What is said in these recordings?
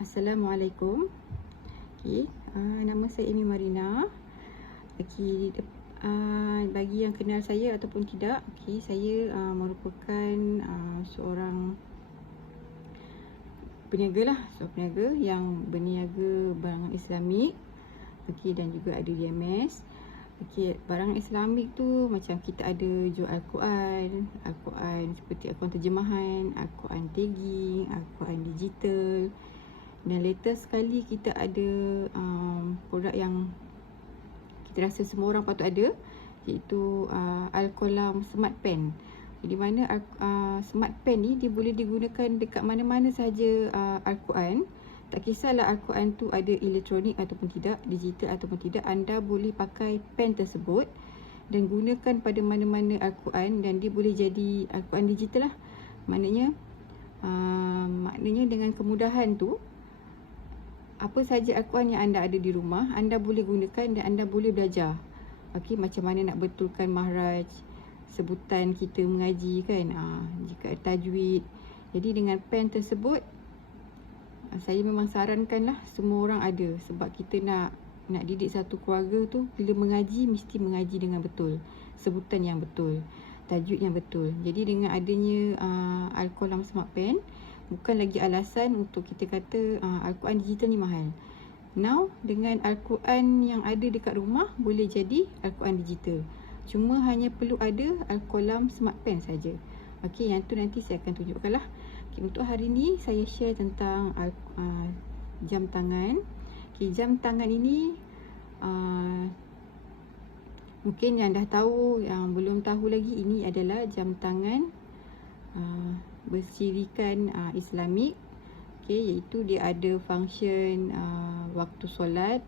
Assalamualaikum. Okay, nama saya Amy Marina. Okay, bagi yang kenal saya ataupun tidak, okay, saya merupakan seorang peniaga lah, seorang peniaga yang berniaga barang Islamik. Okay, dan juga ada DMS. Okay, barang Islamik tu macam kita ada jual Al-Quran seperti Al-Quran terjemahan, Al-Quran tagging, Al-Quran digital. Dan latest sekali kita ada produk yang kita rasa semua orang patut ada, iaitu Al-Qalam Smart Pen. Di mana Smart Pen ni dia boleh digunakan dekat mana-mana sahaja Al-Quran. Tak kisahlah Al-Quran tu ada elektronik ataupun tidak, digital ataupun tidak, anda boleh pakai pen tersebut dan gunakan pada mana-mana Al-Quran, dan dia boleh jadi Al-Quran digital lah. Maknanya dengan kemudahan tu, apa saja Al-Quran yang anda ada di rumah, anda boleh gunakan dan anda boleh belajar. Okey, macam mana nak betulkan mahraj, sebutan kita mengaji kan, jika tajwid. Jadi dengan pen tersebut, saya memang sarankanlah semua orang ada, sebab kita nak didik satu keluarga tu, bila mengaji mesti mengaji dengan betul, sebutan yang betul, tajwid yang betul. Jadi dengan adanya Al-Qalam Smart Pen, bukan lagi alasan untuk kita kata Al-Quran digital ni mahal. Now, dengan Al-Quran yang ada dekat rumah boleh jadi Al-Quran digital. Cuma hanya perlu ada Al-Qalam Smart Pen saja. Okey, yang tu nanti saya akan tunjukkan lah. Okay, untuk hari ni saya share tentang jam tangan. Okay, jam tangan ini mungkin yang dah tahu, yang belum tahu lagi, ini adalah jam tangan bersirikan Islamik. Okey, iaitu dia ada function waktu solat.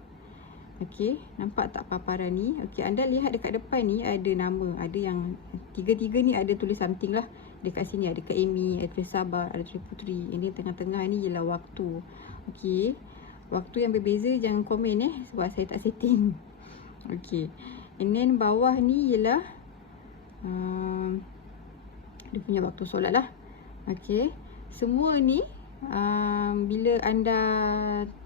Okey, nampak tak paparan ni? Okey, anda lihat dekat depan ni ada nama, ada yang tiga-tiga ni ada tulis something lah. Dekat sini ada Kak Amy, ada tulis Sabar, ada tulis Putri. Ini tengah-tengah ni ialah waktu. Okey, waktu yang berbeza jangan komen sebab saya tak setting. Okey, and then bawah ni ialah dia punya waktu solat lah. Okey, semua ni bila anda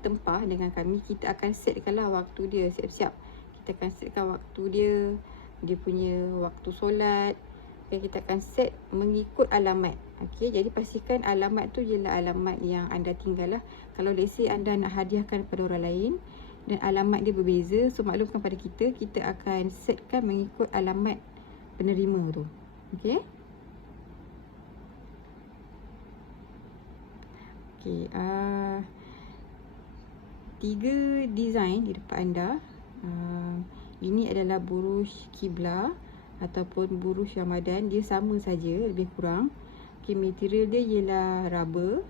tempah dengan kami, kita akan setkan lah waktu dia, siap-siap. Kita akan setkan waktu dia, dia punya waktu solat. Okay, kita akan set mengikut alamat. Okey, jadi pastikan alamat tu ialah alamat yang anda tinggal lah. Kalau let's say anda nak hadiahkan kepada orang lain dan alamat dia berbeza, so maklumkan pada kita, kita akan setkan mengikut alamat penerima tu. Okey. Okey, 3 design di depan anda. Ini adalah buruj kiblah ataupun buruj Ramadan. Dia sama saja, lebih kurang. Okey, material dia ialah rubber.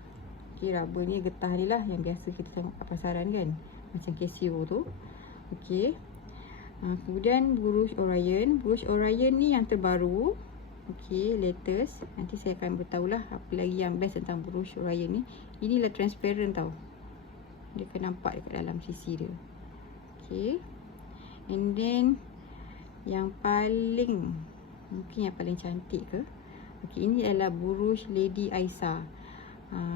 Okey, rubber ni getah ni lah yang biasa kita tengok kat pasaran kan, macam Casio tu. Okey, kemudian buruj Orion. Buruj Orion ni yang terbaru. Okey, latest. Nanti saya akan beritahulah apa lagi yang best tentang buruj Orion ni. Inilah transparent tau. Dia akan nampak dekat dalam sisi dia. Okey. And then yang paling, mungkin yang paling cantik ke? Okey, ini adalah buruj Lady Aisyah.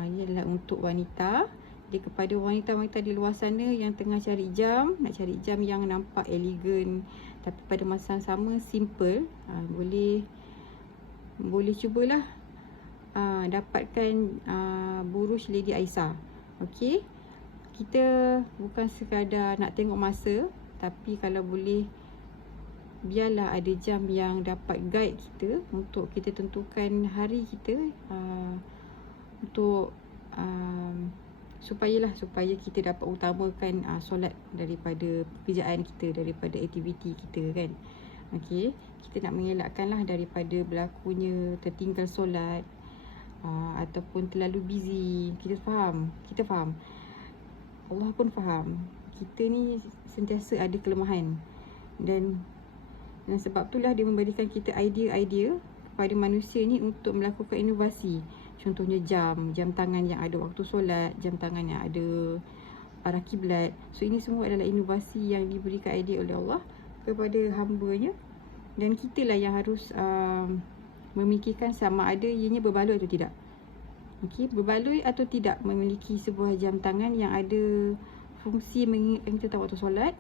Ini adalah untuk wanita. Dia kepada wanita-wanita di luar sana yang tengah cari jam, nak cari jam yang nampak elegan tapi pada masa yang sama simple. Boleh cubalah dapatkan buruj Lady Aisyah. Okey, kita bukan sekadar nak tengok masa, tapi kalau boleh biarlah ada jam yang dapat guide kita untuk kita tentukan hari kita, untuk supaya kita dapat utamakan solat daripada pekerjaan kita, daripada aktiviti kita kan. Okey, kita nak mengelakkanlah daripada berlakunya tertinggal solat ataupun terlalu busy. Kita faham. Allah pun faham. Kita ni sentiasa ada kelemahan. Dan sebab itulah dia memberikan kita idea-idea kepada manusia ni untuk melakukan inovasi. Contohnya jam tangan yang ada waktu solat, jam tangan yang ada arah kiblat. So ini semua adalah inovasi yang diberikan idea oleh Allah kepada hamba-Nya, dan kita lah yang harus memikirkan sama ada ianya berbaloi atau tidak. Okey, berbaloi atau tidak memiliki sebuah jam tangan yang ada fungsi mengingatkan kita waktu solat,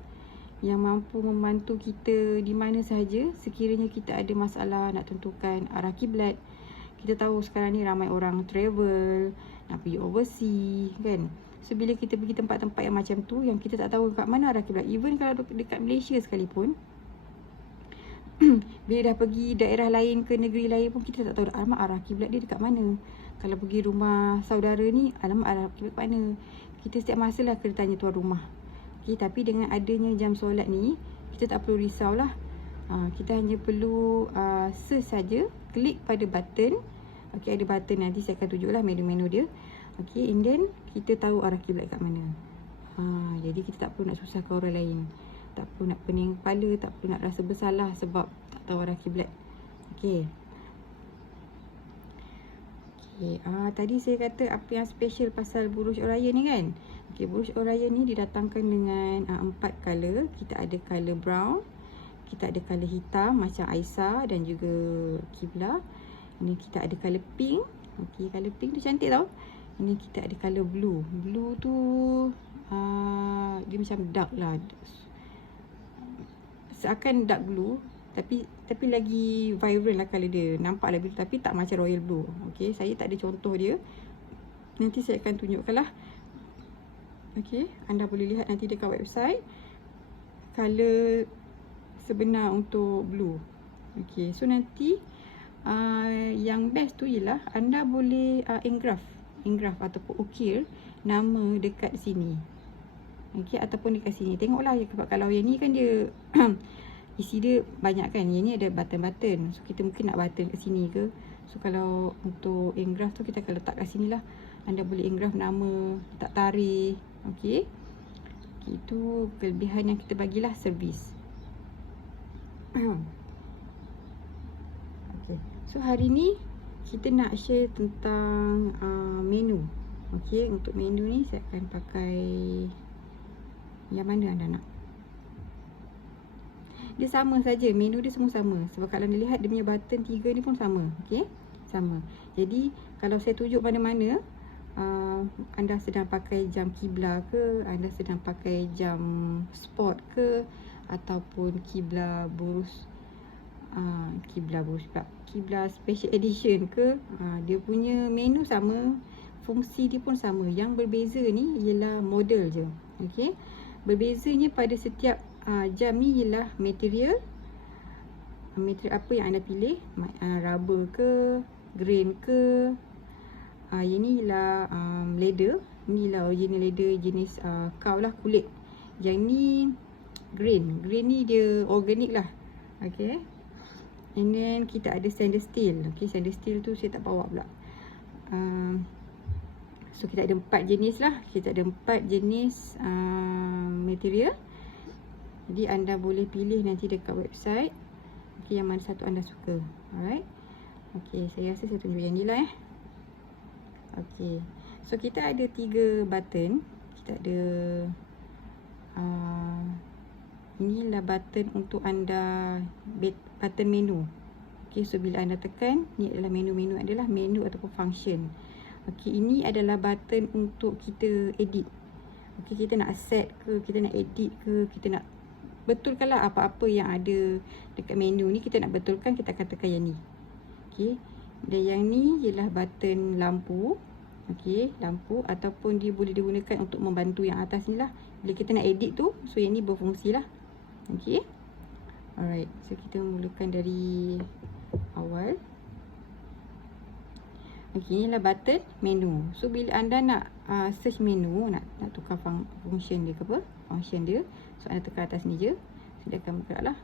yang mampu membantu kita di mana sahaja sekiranya kita ada masalah nak tentukan arah kiblat. Kita tahu sekarang ni ramai orang travel, nak pergi overseas kan. So bila kita pergi tempat-tempat yang macam tu, yang kita tak tahu kat mana arah kiblat, even kalau dekat Malaysia sekalipun, bila dah pergi daerah lain ke negeri lain pun kita tak tahu alamat arah kiblat dia dekat mana. Kalau pergi rumah saudara ni, alamat arah kiblat kat mana. Kita setiap masa lah kena tanya tuan rumah. Okay, tapi dengan adanya jam solat ni, kita tak perlu risau lah. Kita hanya perlu search saja, klik pada button. Okay, ada button, nanti saya akan tunjuk lah menu-menu dia. Okay, and then kita tahu arah kiblat kat mana. Jadi kita tak perlu nak susahkan orang lain. Tak perlu nak pening kepala, tak perlu nak rasa bersalah sebab tak tahu arah kiblat. Okay. Okay, tadi saya kata apa yang special pasal buruj oraya ni kan. Okay, buruj oraya ni didatangkan dengan 4 color. Kita ada color brown, kita ada color hitam macam Aisyah dan juga Kibla. Ini kita ada color pink. Okay, color pink tu cantik tau. Ini kita ada color blue. Blue tu dia macam dark lah, seakan dark blue, tapi lagi vibrant lah color dia. Nampak lebih, tapi tak macam royal blue. Okay, saya tak ada contoh dia. Nanti saya akan tunjukkan lah. Okay, anda boleh lihat nanti dekat website color sebenar untuk blue. Okay, so nanti yang best tu ialah anda boleh engrave ataupun ukir nama dekat sini. Okay, ataupun dekat sini. Tengoklah, kalau yang ni kan dia isi dia banyak kan. Yang ni ada button-button. So kita mungkin nak button kat sini ke. So kalau untuk engrave tu kita akan letak kat sini lah. Anda boleh engrave nama, letak tarikh. Okay, itu kelebihan yang kita bagilah servis. Okay, so hari ni kita nak share tentang menu. Okay, untuk menu ni saya akan pakai yang mana anda nak. Dia sama saja, menu dia semua sama. Sebab kalau anda lihat dia punya button 3 ni pun sama. Okay, sama. Jadi kalau saya tunjuk mana-mana, anda sedang pakai jam kibla ke, anda sedang pakai jam sport ke, ataupun kibla burus, kibla special edition ke, dia punya menu sama, fungsi dia pun sama. Yang berbeza ni ialah model je. Okay, berbezanya pada setiap jam ni ialah material apa yang anda pilih, rubber ke, grain ke. Yang ni ialah leather. Ni lah original leather jenis cow lah, kulit. Yang ni grain ni dia organic lah. Okay, and then kita ada stainless steel. Okay, stainless steel tu saya tak bawa pula. So kita ada 4 jenis lah. Kita ada 4 jenis material. Jadi anda boleh pilih nanti dekat website. Okay, yang mana satu anda suka. Alright. Okay, saya rasa saya tunjuk yang ni lah. Okay, so kita ada 3 button. Kita ada inilah button untuk anda, button menu. Okay, so bila anda tekan, ni adalah menu-menu, adalah menu ataupun function. Okay, ini adalah button untuk kita edit. Okay, kita nak set ke, kita nak edit ke, kita nak betulkan lah apa-apa yang ada dekat menu ni. Kita nak betulkan, kita akan tekan yang ni. Okay, dan yang ni ialah button lampu. Okay, lampu, ataupun dia boleh digunakan untuk membantu yang atas ni lah. Bila kita nak edit tu, so yang ni berfungsi lah. Okay, alright, so kita mulakan dari awal. Okay, inilah button menu. So bila anda nak search menu, nak tukar function dia ke apa, function dia, so anda tekan atas ni je, so dia akan bergerak lah.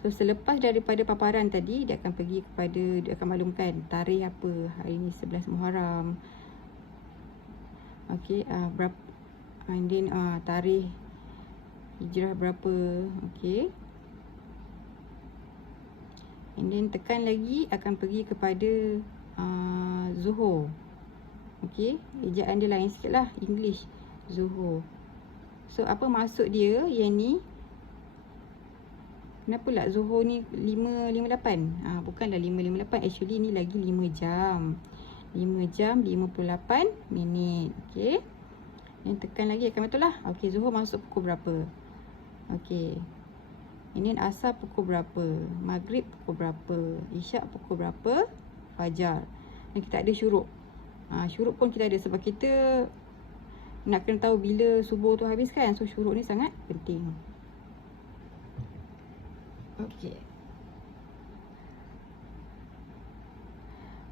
So selepas daripada paparan tadi, dia akan pergi kepada, dia akan maklumkan tarikh apa, hari ni 11 Muharram. Okay, berapa, and then tarikh hijrah berapa. Okay, and then tekan lagi, akan pergi kepada Zuhur. Okay, ejaan dia lain sikit lah, English, Zuhur. So apa maksud dia yang ni? Kenapa lah Zuhur ni 5.58? Bukanlah 5.58, actually ni lagi 5 jam. 5 jam 58 minit. Okey. Yang tekan lagi akan betul lah. Okey, Zuhur masuk pukul berapa? Okey. Ini asar pukul berapa? Maghrib pukul berapa? Isyak pukul berapa? Fajar. Dan kita ada syuruk. Syuruk pun kita ada sebab kita nak kena tahu bila subuh tu habis kan. So syuruk ni sangat penting. Okey.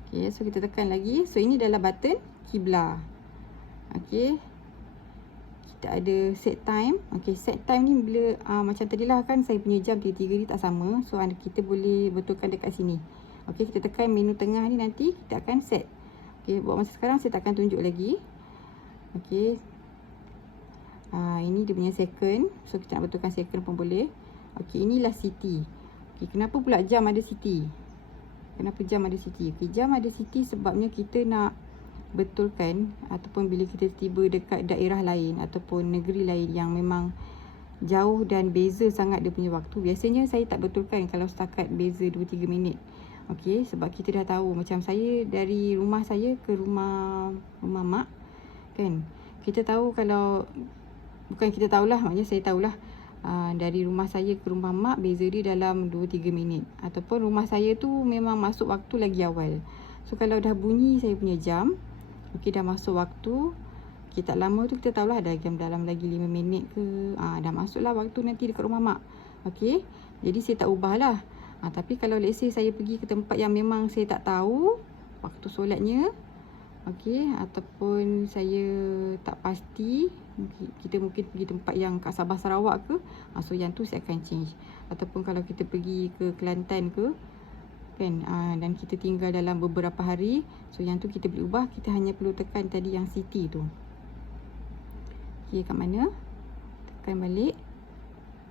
Okey, so kita tekan lagi. So ini adalah button kiblah. Okey. Kita ada set time. Okey, set time ni bila macam tadilah kan saya punya jam 3 ni tak sama. So kita boleh betulkan dekat sini. Okey, kita tekan menu tengah ni, nanti kita akan set. Okey, buat masa sekarang saya tak akan tunjuk lagi. Okey. Ini dia punya second. So kita nak betulkan second pun boleh. Okey, inilah city. Okey, kenapa pula jam ada city? Kenapa jam ada city? Okey, jam ada city sebabnya kita nak betulkan ataupun bila kita tiba dekat daerah lain ataupun negeri lain yang memang jauh dan beza sangat dia punya waktu. Biasanya saya tak betulkan kalau setakat beza 2-3 minit. Okey, sebab kita dah tahu, macam saya dari rumah saya ke rumah mak kan. Kita tahu kalau, bukan kita tahulah, maknanya saya tahulah dari rumah saya ke rumah mak beza dia dalam 2-3 minit. Ataupun rumah saya tu memang masuk waktu lagi awal. So kalau dah bunyi saya punya jam, okey, dah masuk waktu, okay, tak lama tu kita tahulah dah jam dalam lagi 5 minit ke, dah masuklah waktu nanti dekat rumah mak. Okey, jadi saya tak ubahlah. Tapi kalau let's say saya pergi ke tempat yang memang saya tak tahu waktu solatnya, okey, ataupun saya tak pasti, kita mungkin pergi tempat yang kat Sabah Sarawak ke, so yang tu saya akan change. Ataupun kalau kita pergi ke Kelantan ke kan, dan kita tinggal dalam beberapa hari, so yang tu kita boleh ubah. Kita hanya perlu tekan tadi yang city tu. Okey, kat mana? Tekan balik.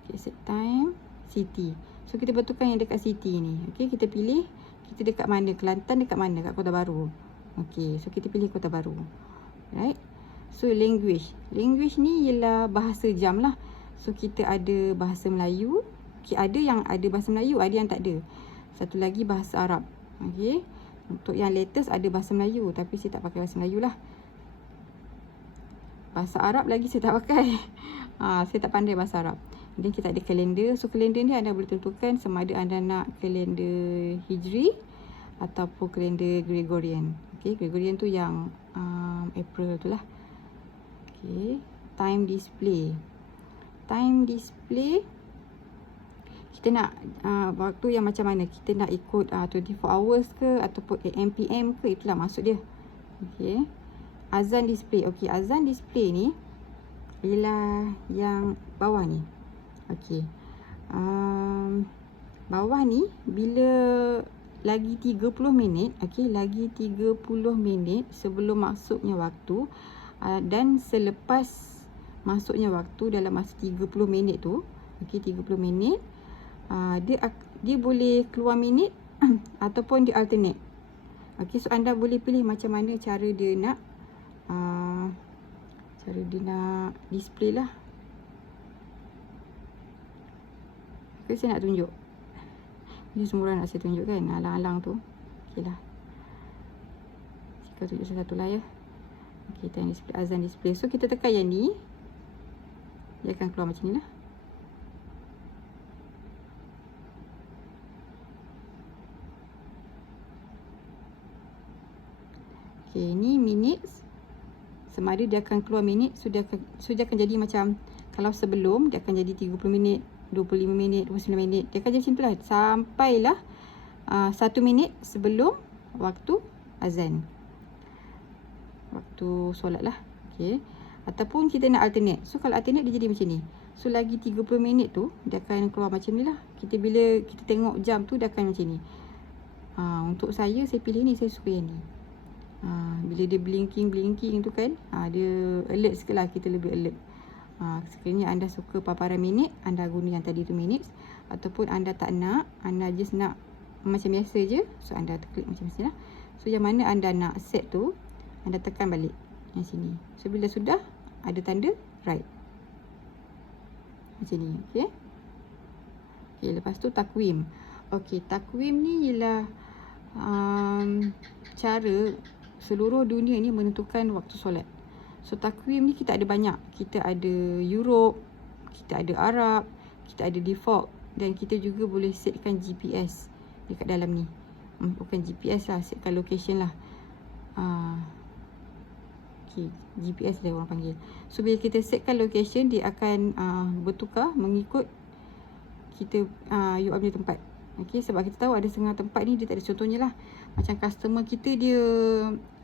Okey, set time, city. So kita betulkan yang dekat city ni. Okey, kita pilih kita dekat mana, Kelantan dekat mana, kat Kota Baru. Okey, so kita pilih Kota Baru. Right? So language. Language ni ialah bahasa jam lah. So kita ada bahasa Melayu. Okey, ada yang ada bahasa Melayu, ada yang tak ada. Satu lagi bahasa Arab. Okey. Untuk yang latest ada bahasa Melayu, tapi saya tak pakai bahasa Melayu lah. Bahasa Arab lagi saya tak pakai. Saya tak pandai bahasa Arab. Dan kita ada kalender. So kalender ni anda boleh tentukan sama ada anda nak kalender Hijri ataupun kalender Gregorian. Okey, Gregorian tu yang April tu lah. Okey, time display. Time display, kita nak waktu yang macam mana? Kita nak ikut 24 hours ke ataupun AM PM ke, itulah maksud dia. Okey. Azan display. Okey, azan display ni ialah yang bawah ni. Okey. Bawah ni bila lagi 30 minit, okey, lagi 30 minit sebelum masuknya waktu dan selepas masuknya waktu dalam masa 30 minit tu, okey, 30 minit, dia boleh keluar minit ataupun dia alternate. Okey, so anda boleh pilih macam mana cara dia nak display lah. Okay, saya nak tunjuk. Ini semua orang nak saya tunjuk kan, alang-alang tu. Okey lah. Kita tunjuk satu-satu lah ya. Okey, time display, azan display. So kita tekan yang ni, dia akan keluar macam ni lah. Okey, ni minutes. Sama ada dia akan keluar minit, so dia akan jadi macam, kalau sebelum dia akan jadi 30 minit, 25 minit, 29 minit. Dia akan jadi macam tu lah. Sampailah 1 minit sebelum waktu azan. Waktu solat lah. Okay. Ataupun kita nak alternate. So kalau alternate dia jadi macam ni. So lagi 30 minit tu dia akan keluar macam ni lah. Bila kita tengok jam tu dia akan macam ni. Untuk saya pilih ni, saya suka yang ni. Bila dia blinking tu kan, dia alert sikit lah, kita lebih alert. Sekiranya anda suka paparan minit, anda guna yang tadi tu minutes. Ataupun anda tak nak, anda just nak macam biasa je, so anda klik macam ni lah. So yang mana anda nak set tu, anda tekan balik yang sini. So bila sudah, ada tanda right macam ni. Okay. Okay, lepas tu takwim. Okay, takwim ni ialah cara seluruh dunia ni menentukan waktu solat. So takwim ni kita ada banyak. Kita ada Europe, kita ada Arab, kita ada default, dan kita juga boleh setkan GPS dekat dalam ni. Bukan GPS lah, setkan location lah. Okay, GPS lah orang panggil. So bila kita setkan location, dia akan bertukar mengikut kita you punya tempat. Okay, sebab kita tahu ada setengah tempat ni dia tak ada. Contohnya lah, macam customer kita dia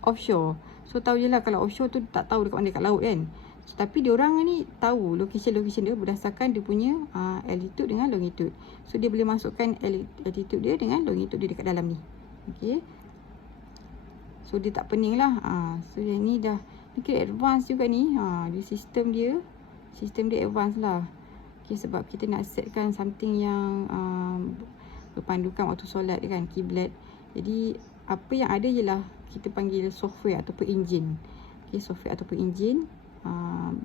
offshore. So tahu je lah kalau offshore tu tak tahu dekat mana, dekat laut kan. So, tapi dia orang ni tahu location dia berdasarkan dia punya altitude dengan longitude. So dia boleh masukkan altitude dia dengan longitude dia dekat dalam ni. Okay, so dia tak pening lah. So yang ni dah kira advance juga ni. Dia sistem dia advance lah. Okay, sebab kita nak setkan something yang berpandukan waktu solat kan, kiblat. Jadi apa yang ada ialah kita panggil software ataupun enjin. Okay, software ataupun enjin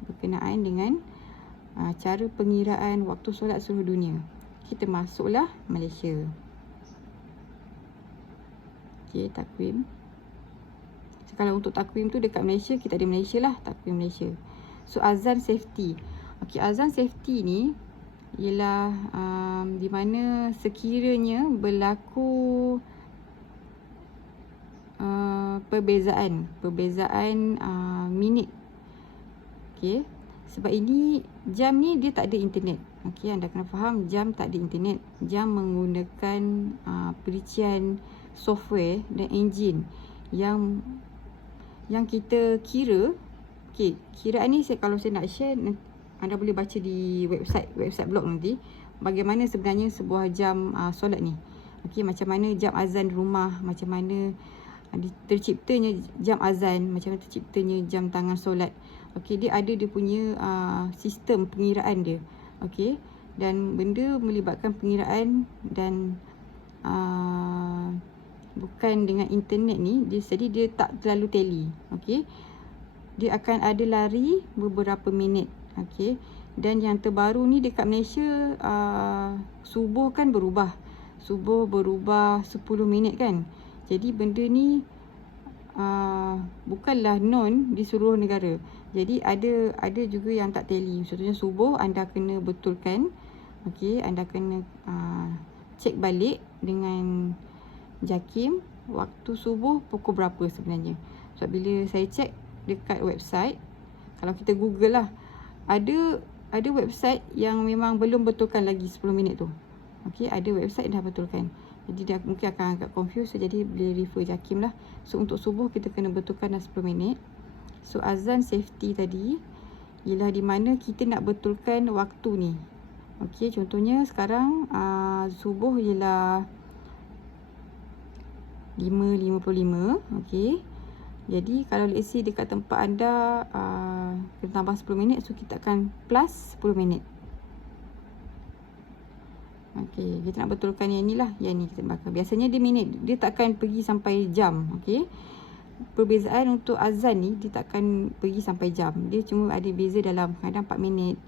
berkenaan dengan cara pengiraan waktu solat seluruh dunia. Kita masuklah Malaysia. Okay, takwim. So, kalau untuk takwim tu dekat Malaysia, kita ada Malaysia lah, takwim Malaysia. So azan safety. Okay, azan safety ni ialah di mana sekiranya berlaku perbezaan minit. Okay, sebab ini jam ni dia tak ada internet. Okay, anda kena faham, jam tak ada internet. Jam menggunakan perician software dan enjin yang kita kira. Okay, kiraan ni kalau saya nak share, anda boleh baca di website blog nanti bagaimana sebenarnya sebuah jam solat ni. Okey, macam mana jam azan di rumah, macam mana terciptanya jam azan, macam mana terciptanya jam tangan solat. Okey, dia ada dia punya sistem pengiraan dia. Okey, dan benda melibatkan pengiraan dan bukan dengan internet ni, jadi dia tak terlalu tally. Okey, dia akan ada lari beberapa minit. Okey, dan yang terbaru ni dekat Malaysia subuh kan berubah. Subuh berubah 10 minit kan. Jadi benda ni bukanlah known di seluruh negara. Jadi ada juga yang tak tally. Contohnya subuh anda kena betulkan. Okey, anda kena cek balik dengan JAKIM waktu subuh pukul berapa sebenarnya. Sebab bila saya cek dekat website, kalau kita Google lah, ada website yang memang belum betulkan lagi 10 minit tu. Okey, ada website dah betulkan. Jadi dia mungkin akan agak confused. So jadi boleh refer JAKIM lah. So untuk subuh kita kena betulkan dah 10 minit. So azan safety tadi ialah di mana kita nak betulkan waktu ni. Okey, contohnya sekarang subuh ialah 5.55. Okey, jadi kalau let's say dekat tempat anda kita tambah 10 minit, so kita akan plus 10 minit. Okey, kita nak betulkan yang ni lah. Yang ni kita bakar. Biasanya dia minit, dia takkan pergi sampai jam. Okey, perbezaan untuk azan ni dia takkan pergi sampai jam. Dia cuma ada beza dalam kadang 4 minit.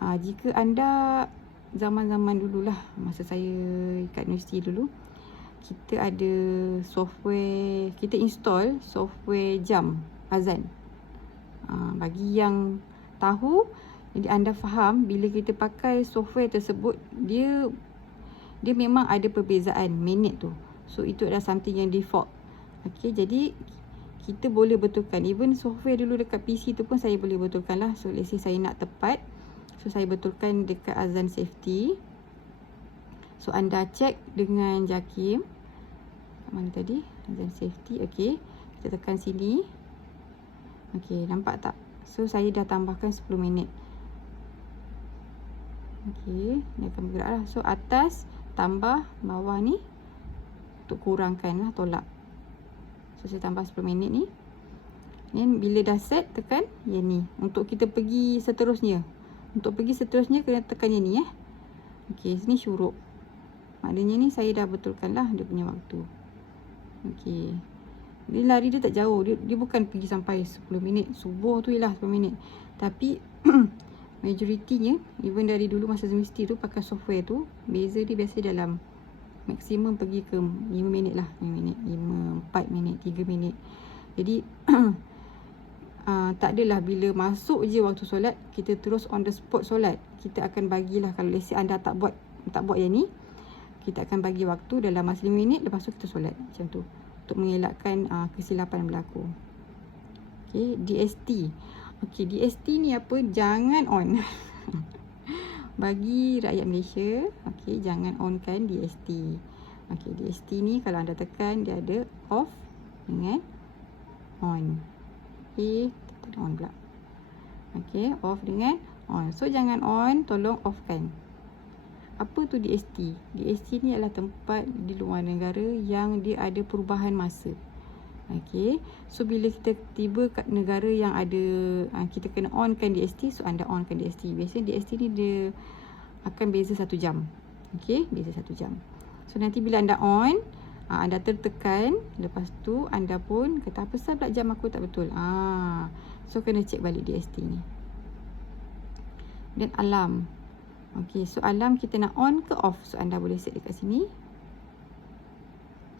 Jika anda zaman-zaman dululah, masa saya kat universiti dulu, kita ada software, kita install software jam azan. Bagi yang tahu, jadi anda faham bila kita pakai software tersebut, dia memang ada perbezaan minit tu. So itu adalah something yang default. Okey, jadi kita boleh betulkan. Even software dulu dekat PC tu pun saya boleh betulkan lah. So let's say saya nak tepat, so saya betulkan dekat azan safety. So anda cek dengan JAKIM. Mana tadi? Azan safety. Okey, kita tekan sini. Okey, nampak tak? So saya dah tambahkan 10 minit. Okey, dia akan bergerak lah. So atas tambah, bawah ni untuk kurangkan lah, tolak. So saya tambah 10 minit ni. Then bila dah set, tekan yang ni. Untuk kita pergi seterusnya, kena tekan yang ni. Okey, sini syuruk. Maknanya ni saya dah betulkan lah dia punya waktu. Okey, dia lari dia tak jauh. Dia bukan pergi sampai 10 minit. Subuh tu ialah 10 minit. Tapi majoritinya, even dari dulu masa universiti tu pakai software tu, beza dia biasa dalam maksimum pergi ke 5 minit lah. 5 minit, 4 minit, 3 minit. Jadi tak adalah bila masuk je waktu solat kita terus on the spot solat. Kita akan bagilah, kalau let's say anda tak buat yang ni, kita akan bagi waktu dalam masa 5 minit, lepas tu kita solat. Macam tu, untuk mengelakkan kesilapan yang berlaku. Okay, DST. Okay, DST ni apa? Jangan on. Bagi rakyat Malaysia, okay, jangan on kan DST. Okay, DST ni kalau anda tekan, dia ada off dengan on. Okay, kita on pula. Okay, off dengan on. So, jangan on, tolong off kan. Apa tu DST? DST ni adalah tempat di luar negara yang dia ada perubahan masa. Okay, so bila kita tiba kat negara yang ada, kita kena on kan DST, so anda on kan DST. Biasanya DST ni dia akan beza 1 jam. Okay, beza 1 jam. So, nanti bila anda on, anda tertekan, lepas tu anda pun kata apa sebab pula jam aku tak betul. So kena cek balik DST ni. Dan alarm. Okey, so alarm kita nak on ke off? So anda boleh set dekat sini.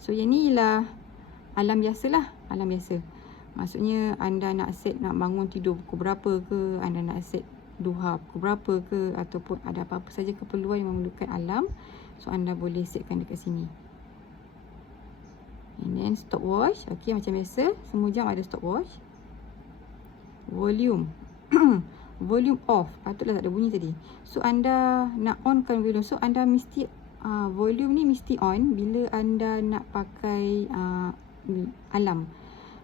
So yang ni ialah alarm biasalah, alarm biasa. Maksudnya anda nak set nak bangun tidur pukul berapa ke, anda nak set duha pukul berapa ke, ataupun ada apa-apa saja keperluan yang memerlukan alarm, so anda boleh setkan dekat sini. And then stopwatch. Okay, macam biasa, semua jam ada stopwatch. Volume. Volume off. Patutlah tak ada bunyi tadi. So, anda nak on kan volume. So, anda mesti, volume ni mesti on bila anda nak pakai alarm.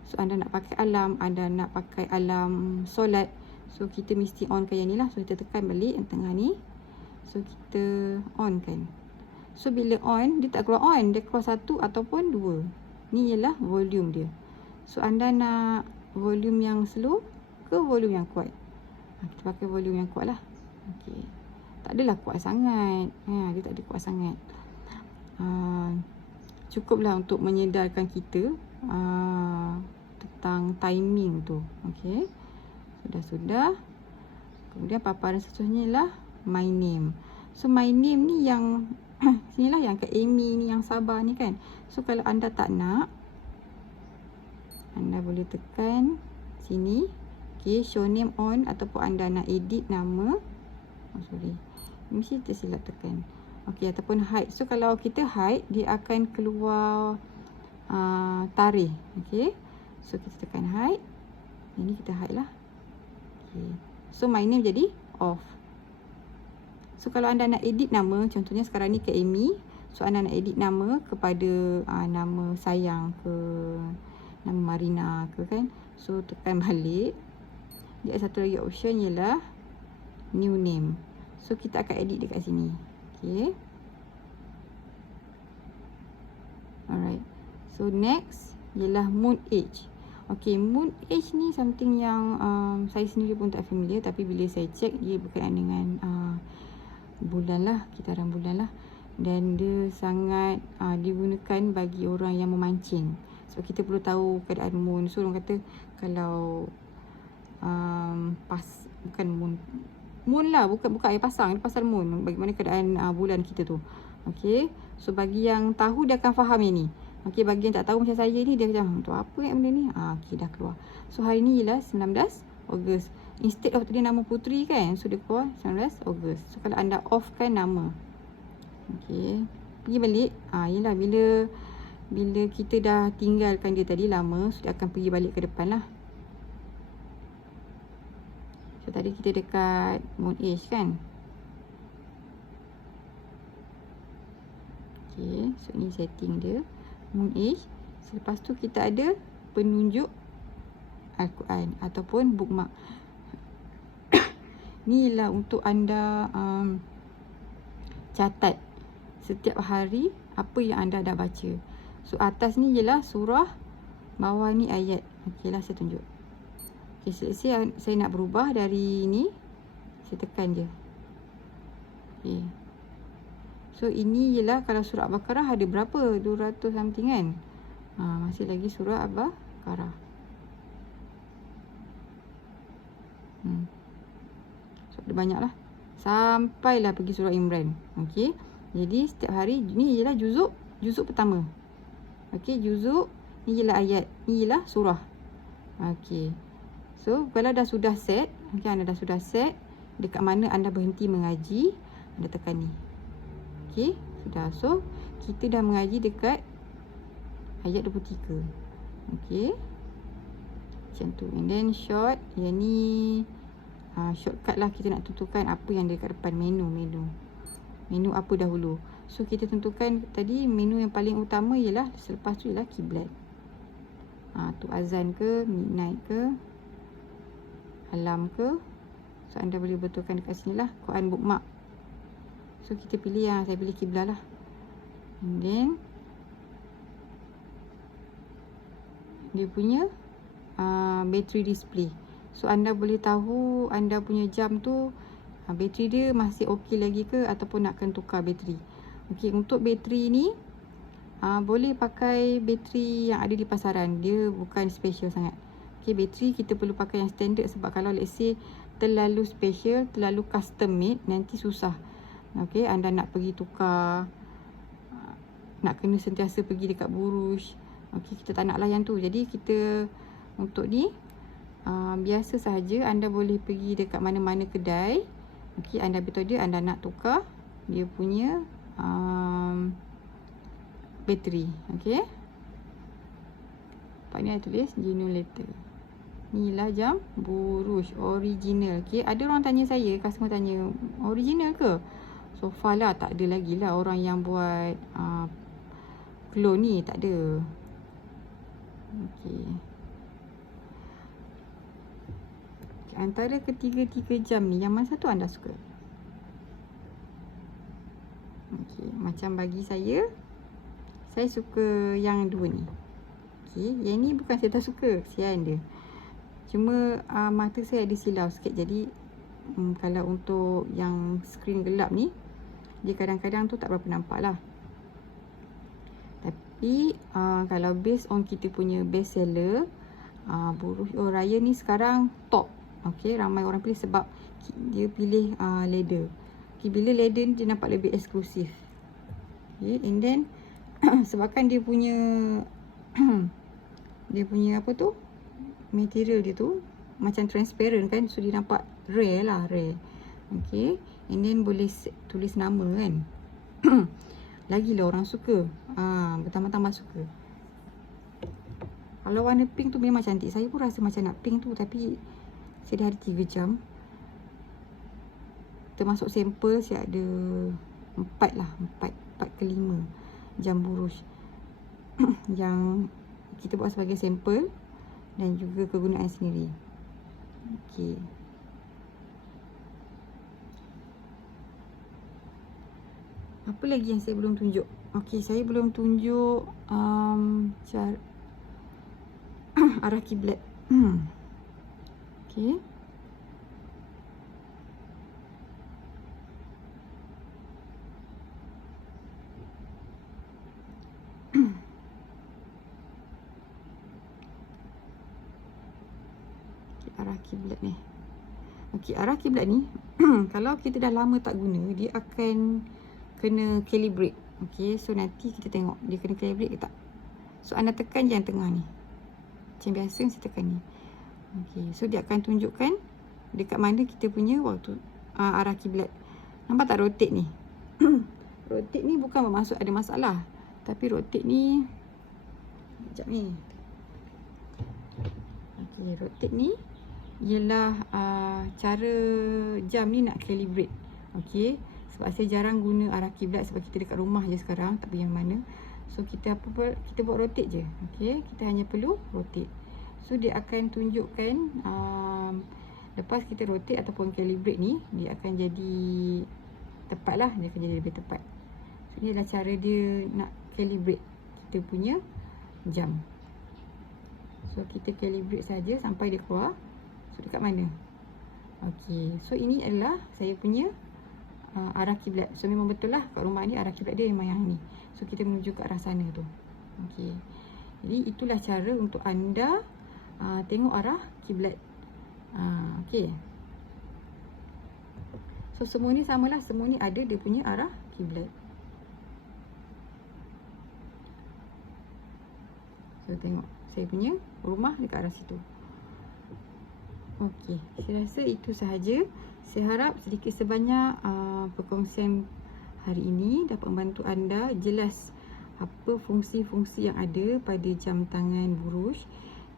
So, anda nak pakai alarm, anda nak pakai alarm solat. So, kita mesti on kan yang ni lah. So, kita tekan balik yang tengah ni. So, kita on kan. So, bila on, dia tak keluar on. Dia keluar 1 ataupun 2. Ni ialah volume dia. So, anda nak volume yang slow ke volume yang kuat? Kita pakai volume yang kuat lah. Okay. Tak adalah kuat sangat. Dia tak ada kuat sangat. Cukuplah untuk menyedarkan kita tentang timing tu. Okay. Sudah-sudah. Kemudian paparan seterusnya ialah my name. So, my name ni yang sinilah yang ke Amy ni, yang Sabah ni kan. So, kalau anda tak nak, anda boleh tekan sini. Okay, show name on, ataupun anda nak edit nama. Mesti tersilap tekan. Okay, ataupun hide. So, kalau kita hide, dia akan keluar tarikh. Okay. So, kita tekan hide. Ini kita hide lah. Okay. So, my name jadi off. So, kalau anda nak edit nama, contohnya sekarang ni ke Amy. So, anda nak edit nama kepada nama sayang ke, nama Marina ke kan. So, tekan balik. Dia ada satu lagi option ialah new name. So, kita akan edit dekat sini. Okay. Alright. So, next ialah moon age. Okay, moon age ni something yang saya sendiri pun tak familiar. Tapi bila saya cek, dia berkenaan dengan bulan lah, kitaran bulan lah. Dan dia sangat digunakan bagi orang yang memancing. Sebab kita perlu tahu keadaan moon. So, orang kata kalau bukan moon lah, bukan air pasang, pasal moon, bagaimana keadaan bulan kita tu. Okay, so bagi yang tahu dia akan faham ini. Okay, bagi yang tak tahu macam saya ni, dia macam tu apa yang benda ni. Okay, dah keluar. So, hari ni ialah 19 Ogos. Instead of tadi nama puteri kan, so dia keluar 19 Ogos. So, kalau anda off kan nama. Okay, pergi balik. Yelah, bila kita dah tinggalkan dia tadi lama, so dia akan pergi balik ke depan lah. So, tadi kita dekat moon age kan. Okay, so ni setting dia. Moon age. Selepas tu kita ada penunjuk Al-Quran ataupun bookmark. Ni ialah untuk anda catat setiap hari apa yang anda dah baca. So, atas ni ialah surah, bawah ni ayat. Okey lah, saya tunjuk. Okay, selesai saya nak berubah dari ni, saya tekan je. Okay. So, ini ialah kalau surah Al-Baqarah ada berapa? 200 something kan? Masih lagi surah Al-Baqarah. So, ada banyak lah. Sampailah pergi surah Imran. Okay. Jadi, setiap hari, ni ialah juzuk pertama. Okay, juzuk, ni ialah ayat. Ni ialah surah. Okey. So, kalau dah sudah set, okey, anda dah sudah set dekat mana anda berhenti mengaji, anda tekan ni. Okey, sudah. So, kita dah mengaji dekat ayat 23. Okey. Macam tu. And then short, yang ni shortcut lah, kita nak tentukan apa yang dekat depan menu apa dahulu. So kita tentukan tadi menu yang paling utama ialah selepas tu ialah kiblat. Tu azan ke, midnight ke, alam ke. So anda boleh betulkan dekat sini lah, Quran bookmark. So kita pilih yang saya pilih kiblat lah. And then dia punya battery display. So anda boleh tahu anda punya jam tu bateri dia masih okey lagi ke ataupun nak kena tukar bateri. Okey, untuk bateri ni boleh pakai bateri yang ada di pasaran. Dia bukan special sangat. Okey, bateri kita perlu pakai yang standard sebab kalau let's say terlalu special, terlalu custom made, nanti susah. Okey, anda nak pergi tukar, nak kena sentiasa pergi dekat buruj. Okey, kita tak nak lah yang tu. Jadi kita untuk ni biasa sahaja anda boleh pergi dekat mana-mana kedai. Okey, anda beritahu dia anda nak tukar dia punya bateri. Okey. Pak ni ada tulis genuine letter. Inilah jam buruj original. Okey, ada orang tanya saya, customer tanya, original ke? So far lah tak ada lagi lah orang yang buat clone ni, tak ada. Okey. Antara ketiga-tiga jam ni, yang mana satu anda suka? Okey, macam bagi saya suka yang dua ni. Okey, yang ni bukan saya tak suka, kesian dia. Cuma mata saya ada silau sikit. Jadi kalau untuk yang skrin gelap ni, dia kadang-kadang tu tak berapa nampak lah. Tapi kalau based on kita punya best seller, buruj Raya ni sekarang top. Okey, ramai orang pilih sebab dia pilih leather. Okay, bila leather ni dia nampak lebih eksklusif. Okay, and then sebabkan dia punya dia punya apa tu, material dia tu macam transparent kan, so dia nampak rare lah, rare. Okay, and then boleh tulis nama kan. Lagilah orang suka, bertambah-tambah suka. Kalau warna pink tu memang cantik. Saya pun rasa macam nak pink tu, tapi saya dah ada 3 jam. Termasuk sampel saya ada 4 lah, 4 ke 5 jam buruj yang kita buat sebagai sampel dan juga kegunaan sendiri. Okey. Apa lagi yang saya belum tunjuk? Okey, saya belum tunjuk cara arah kiblat. Okey. Arah kiblat ni. Okey, arah kiblat ni kalau kita dah lama tak guna, dia akan kena calibrate. Okey, so nanti kita tengok dia kena calibrate ke tak. So anda tekan yang tengah ni. Macam biasa saya tekan ni. Okey, so dia akan tunjukkan dekat mana kita punya waktu arah kiblat. Nampak tak rotate ni? Rotate ni bukan bermaksud ada masalah, tapi rotate ni sekejap ni. Okey, rotate ni ialah cara jam ni nak calibrate. Okey, sebab saya jarang guna arah kiblat sebab kita dekat rumah je sekarang, tak pergi mana. So kita kita buat rotate je. Okey, kita hanya perlu rotate. So dia akan tunjukkan lepas kita rotate ataupun calibrate ni, dia akan jadi tepat lah, dia akan jadi lebih tepat. So ni adalah cara dia nak calibrate kita punya jam. So kita calibrate saja sampai dia keluar. So dekat mana? Okey, so ini adalah saya punya arah kiblat. So memang betul lah kat rumah ni arah kiblat dia memang yang ni. So kita menuju ke arah sana tu. Okey. Jadi itulah cara untuk anda tengok arah kiblat. Okey. So semua ni samalah, semua ni ada dia punya arah kiblat. So tengok, saya punya rumah dekat arah situ. Okey, saya rasa itu sahaja. Saya harap sedikit sebanyak perkongsian hari ini dapat membantu anda jelas apa fungsi-fungsi yang ada pada jam tangan buruj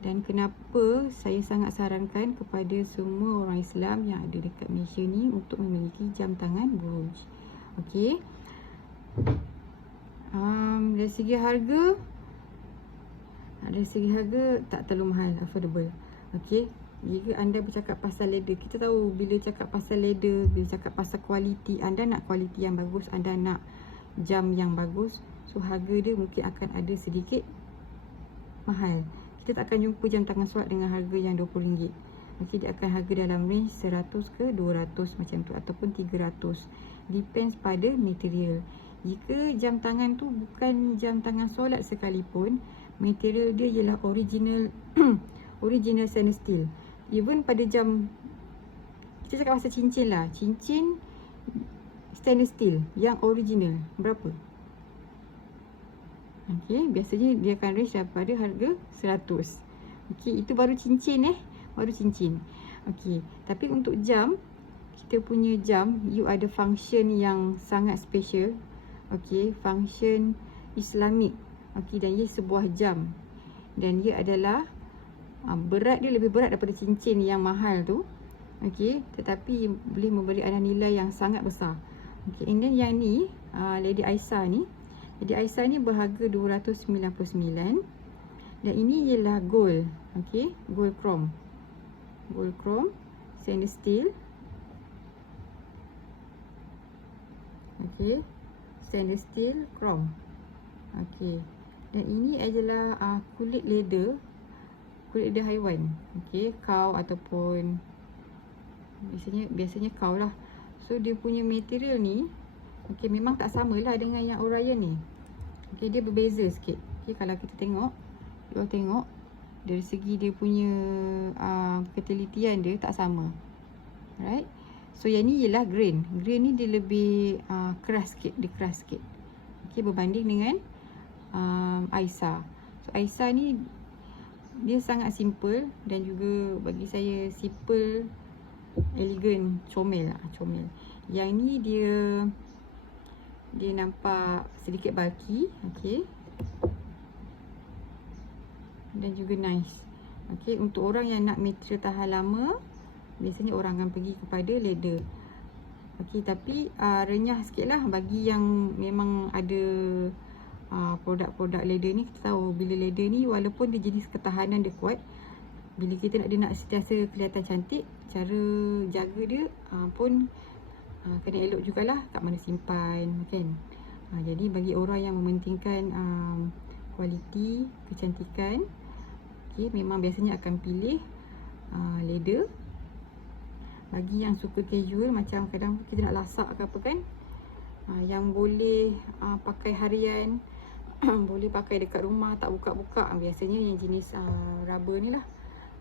dan kenapa saya sangat sarankan kepada semua orang Islam yang ada dekat Malaysia ni untuk memiliki jam tangan buruj. Okey. Dari segi harga tak terlalu mahal, affordable. Okey. Jika anda bercakap pasal leather, kita tahu bila cakap pasal leather, bila cakap pasal kualiti, anda nak kualiti yang bagus, anda nak jam yang bagus, so harga dia mungkin akan ada sedikit mahal. Kita tak akan jumpa jam tangan solat dengan harga yang RM20. Okey, dia akan harga dalam range 100 ke 200 macam tu, ataupun 300. Depends pada material. Jika jam tangan tu bukan jam tangan solat sekalipun, material dia ialah original original stainless steel. Even pada jam, kita cakap pasal cincin lah, cincin stainless steel yang original berapa? Okey, biasanya dia akan range daripada harga 100. Okey, itu baru cincin baru cincin. Okey, tapi untuk jam, kita punya jam, you ada function yang sangat special. Okey, function Islamik. Okey, dan ia sebuah jam. Dan ia adalah berat dia lebih berat daripada cincin yang mahal tu. Okey, tetapi boleh memberi anda nilai yang sangat besar. Okey, and then yang ni, Lady Aisyah ni. Lady Aisyah ni berharga 299. Dan ini ialah gold. Okey, gold chrome. Gold chrome, stainless steel. Okey, stainless steel chrome. Okey. Dan ini adalah kulit leather haiwan. Okey, cow ataupun biasanya cow lah. So dia punya material ni okey, memang tak samalah dengan yang Orion ni. Okey, dia berbeza sikit. Okey, kalau kita tengok, dari segi dia punya ketelitian dia tak sama. Right? So yang ni ialah grain. Grain ni dia lebih keras sikit, Okey, berbanding dengan Aisyah. So Aisyah ni dia sangat simple dan juga bagi saya simple, elegan, comel. Yang ni dia nampak sedikit bulky, okey. Dan juga nice. Okey, untuk orang yang nak material tahan lama, biasanya orang akan pergi kepada leather. Okey, tapi renyah sikitlah bagi yang memang ada produk-produk leather ni. Kita tahu bila leather ni walaupun dia jenis ketahanan dia kuat, bila kita nak sentiasa kelihatan cantik, cara jaga dia pun kena elok jugalah kat mana simpan kan. Jadi bagi orang yang mementingkan kualiti, kecantikan, okey, memang biasanya akan pilih leather. Bagi yang suka casual, macam kadang kita nak lasak ke apa kan, yang boleh pakai harian, boleh pakai dekat rumah tak buka-buka, biasanya yang jenis rubber ni lah.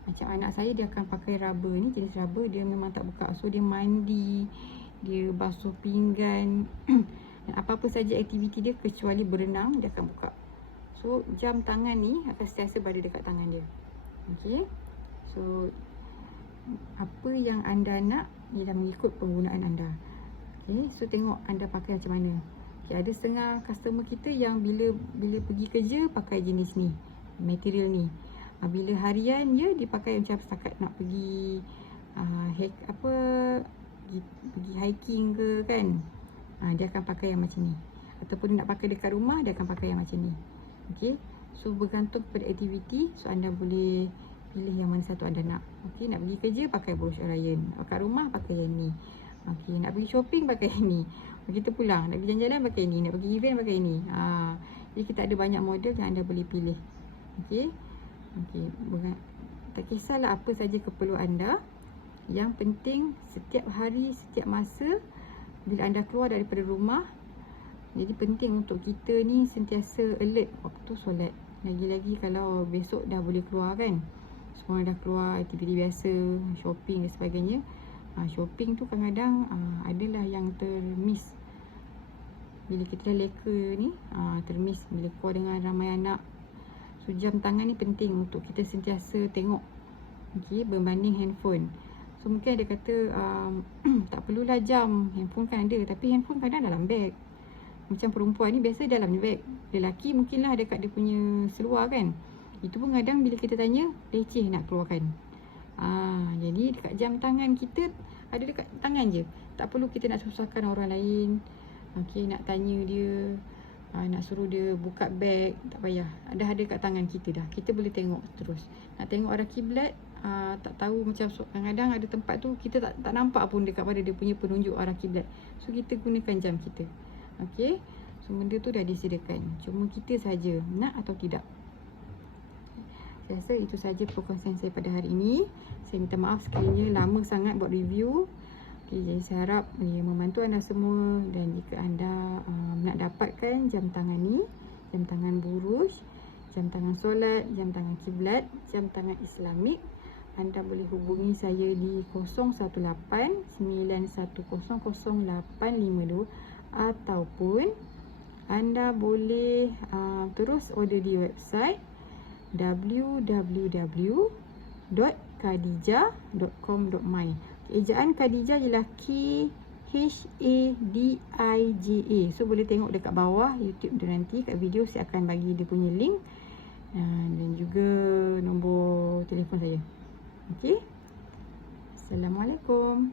Macam anak saya, dia akan pakai rubber ni, jenis rubber dia memang tak buka. So dia mandi, dia basuh pinggan dan apa-apa saja aktiviti dia kecuali berenang, dia akan buka. So jam tangan ni akan sentiasa berada dekat tangan dia. Okey, so apa yang anda nak ialah mengikut penggunaan anda. Okey, so tengok anda pakai macam mana. Okay, ada setengah customer kita yang bila pergi kerja pakai jenis ni, material ni. Bila harian dia pakai macam setakat nak pergi pergi hiking ke kan, dia akan pakai yang macam ni. Ataupun nak pakai dekat rumah, dia akan pakai yang macam ni. Okey, so bergantung kepada aktiviti. So anda boleh pilih yang mana satu anda nak. Okey, nak pergi kerja pakai buruj Orion, kat rumah pakai yang ni. Okey, nak pergi shopping pakai yang ni. Kita pulang, nak pergi jalan-jalan pakai ni, nak pergi event pakai ni. Jadi kita ada banyak model yang anda boleh pilih. Okey. Tak kisahlah apa saja keperluan anda. Yang penting setiap hari, setiap masa bila anda keluar daripada rumah, jadi penting untuk kita ni sentiasa alert waktu solat. Lagi-lagi kalau besok dah boleh keluar kan, semua dah keluar aktiviti biasa, shopping dan sebagainya. Shopping tu kadang-kadang adalah yang termiss. Bila kita dah leka ni, termiss bila keluar dengan ramai anak. So jam tangan ni penting untuk kita sentiasa tengok Okey, berbanding handphone. So mungkin ada kata tak perlulah jam, handphone kan ada, tapi handphone kadang dalam beg. Macam perempuan ni biasa dalam beg. Lelaki mungkinlah dekat dia punya seluar kan. Itu pun kadang bila kita tanya, leceh nak keluarkan. Jadi dekat jam tangan kita ada dekat tangan je. Tak perlu kita nak susahkan orang lain. Okey, nak tanya dia, nak suruh dia buka beg, tak payah. Ada kat tangan kita dah. Kita boleh tengok terus. Nak tengok arah kiblat, tak tahu macam kadang-kadang ada tempat tu kita tak nampak pun dekat pada dia punya penunjuk arah kiblat. So kita gunakan jam kita. Okey. So benda tu dah disediakan. Cuma kita saja nak atau tidak. Saya rasa itu saja perkongsian saya pada hari ini. Saya minta maaf sekiranya lama sangat buat review. Okay, jadi saya harap membantu anda semua. Dan jika anda nak dapatkan jam tangan ni, jam tangan buruj, jam tangan solat, jam tangan kiblat, jam tangan Islamik, anda boleh hubungi saya di 018-9100852 ataupun anda boleh terus order di website www.khadijah.com.my. Ejaan Khadijah ialah Khadija. So boleh tengok dekat bawah YouTube dia nanti, kat video saya akan bagi dia punya link dan juga nombor telefon saya. Okey. Assalamualaikum.